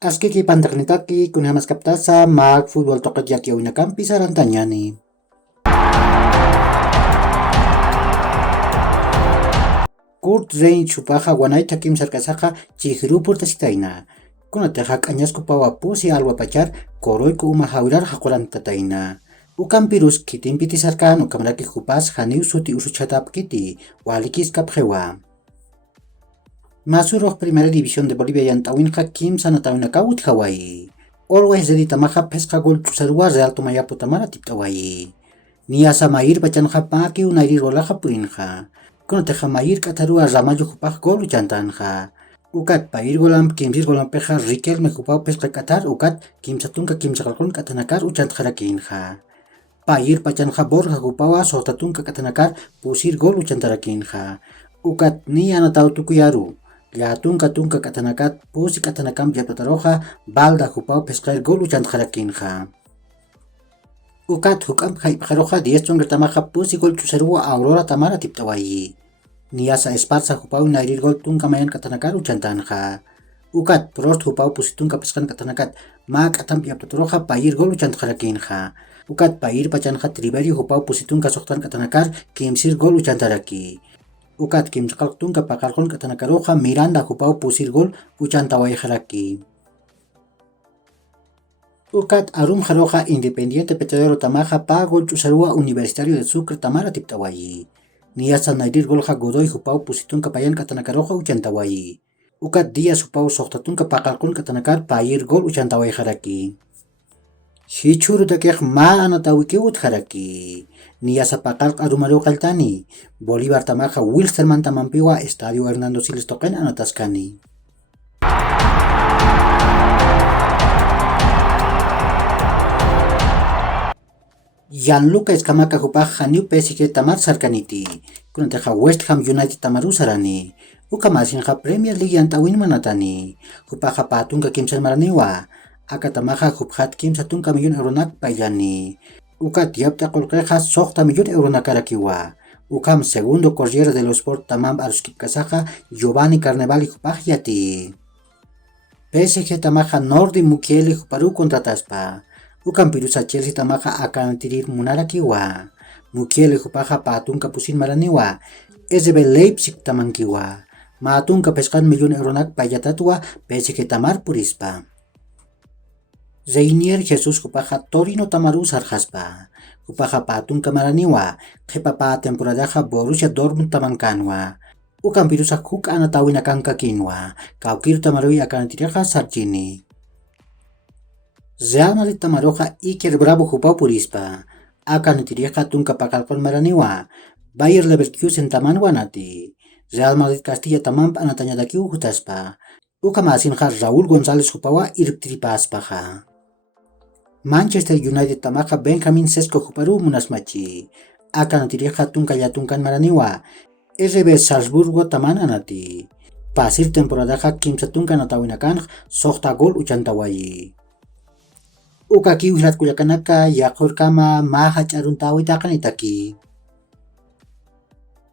Askiki pantaknitaki kunhamas kaptasa mag futbol tokat yaki unakampi sarantanyani. Kurt Rain chupaja wanaita kim sarkasaja chihirupur tasitaina. Kunateja k'añasku pawapusi alwapachar koroyku uma hawrar haquran tataina. Ukampirus kitinpiti sarkan ukamraki jupas haniu suti usuchatapkiti walikis kapjewa. Masuroq Primera División de Bolivia yantawinqa kimsa natawinakawut hawayi. Always deditamaqa pesqa gol chusarwa Real Tomayapo tamara tiptawayi. Niasa mayir pachanqa paki unayri rolaqa purinqa. Kunateqa mayir katarua Ramallo hupaq gol uchantanja. Ukat payir golam kimsir golampeqa Riquelme hupaq pesqa katar ukat kimsa tunka kimsa qalqun katanakar uchantjarakinja. Payir pachanqa Borja hupawa sohtatunka katanakar pusir gol uchantarakinja. Ukat ni anataw tukuyaru. Tunka katanakat pusi katanakam yapataroja balda hupao pescar gol uchantjarakinja. Ukat hukam jaipajaroja 10 tamaja pusi gol chusarua Aurora Tamara tiptawayi. Niasa Esparza hupao nairir gol tunka mayan katanakar uchantanja. Ukat prost hupao pusi tunka peskan katanakat mak atam yapataroja payir gol uchantjarakinja. Ukat payir pachanja Triverio hupao pusi tunka sohtan katanakar kimsir gol uchantaraki. Ukat kimsaqal tunka paqarqun katanakaroja Miranda hupao pusir gol uchantawayjaraki. Ukat arum jaroja Independiente Petrolero tamaja pa gol chusarua Universitario de Sucre tamara tiptawayi. Niasa nairir golja Godoy hupao pusitunka payan katanakaroja uchantawayi. Ukat Díaz hupao sohtatunka paqarqun katanakar payir gol uchantawayjaraki. Hichuru takej ma anatawikiwut jaraki. Niasa paqalq arumaro qaltani. Bolívar tamaja Wilstermann tamampiwa Estadio Hernando Siles toqen anataskani. Gianluca Escamaca hupaq haniu PSG tamar sarkaniti. Kunateja West Ham United tamaru sarani. Ukamasinja Premier League yantawin manatani. Hupaja patunka kimsar maraniwa. Akatamaja hupjat kimsa tunka millón euronak paillani. Ukat yapta kolkeja sohta millón euronakarakiwa. Ukam segundo Corriere dello Sport tamam aruskip kasaja Giovanni Carnevali hupaj yati. PSG tamaja Nordi Mukiele huparu kontrataspa. Ukam pirusa Chelsea tamaja akantirir munarakiwa. Mukiele hupaja patunka pusin maraniwa. SB Leipzig tamankiwa. Matunka peskan millón euronak payatatwa PSG tamar purispa. Reinier Jesus hupaja Torino tamaru sarjaspa. Hupaja patunka maraniwa. Qhipapa temporadaja Borussia Dortmund tamankanwa. Ukam pirusa huk anatawina kankakinwa. Kaukir tamaruy akantireja sarchini. Real Madrid tamaroja Iker Bravo hupao purispa. Akantireja tunka pakalpon maraniwa. Bayer Leverkusen tamanwanati. Real Madrid Castilla tamam anatañadakiu hutaspa. Ukamasinja Raúl González hupawa irptripaspaja. Manchester United tamaja Benjamin Sesko huparu munasmachi. Akantireja tunka yatunkan maraniwa. RB Salzburgo taman anati. Pasir temporadaja kimsa tunka natawinakan sohta gol uchantawayi. Uka kiwirat kuyakanaka yaqur kama maha charuntawi takanitaki.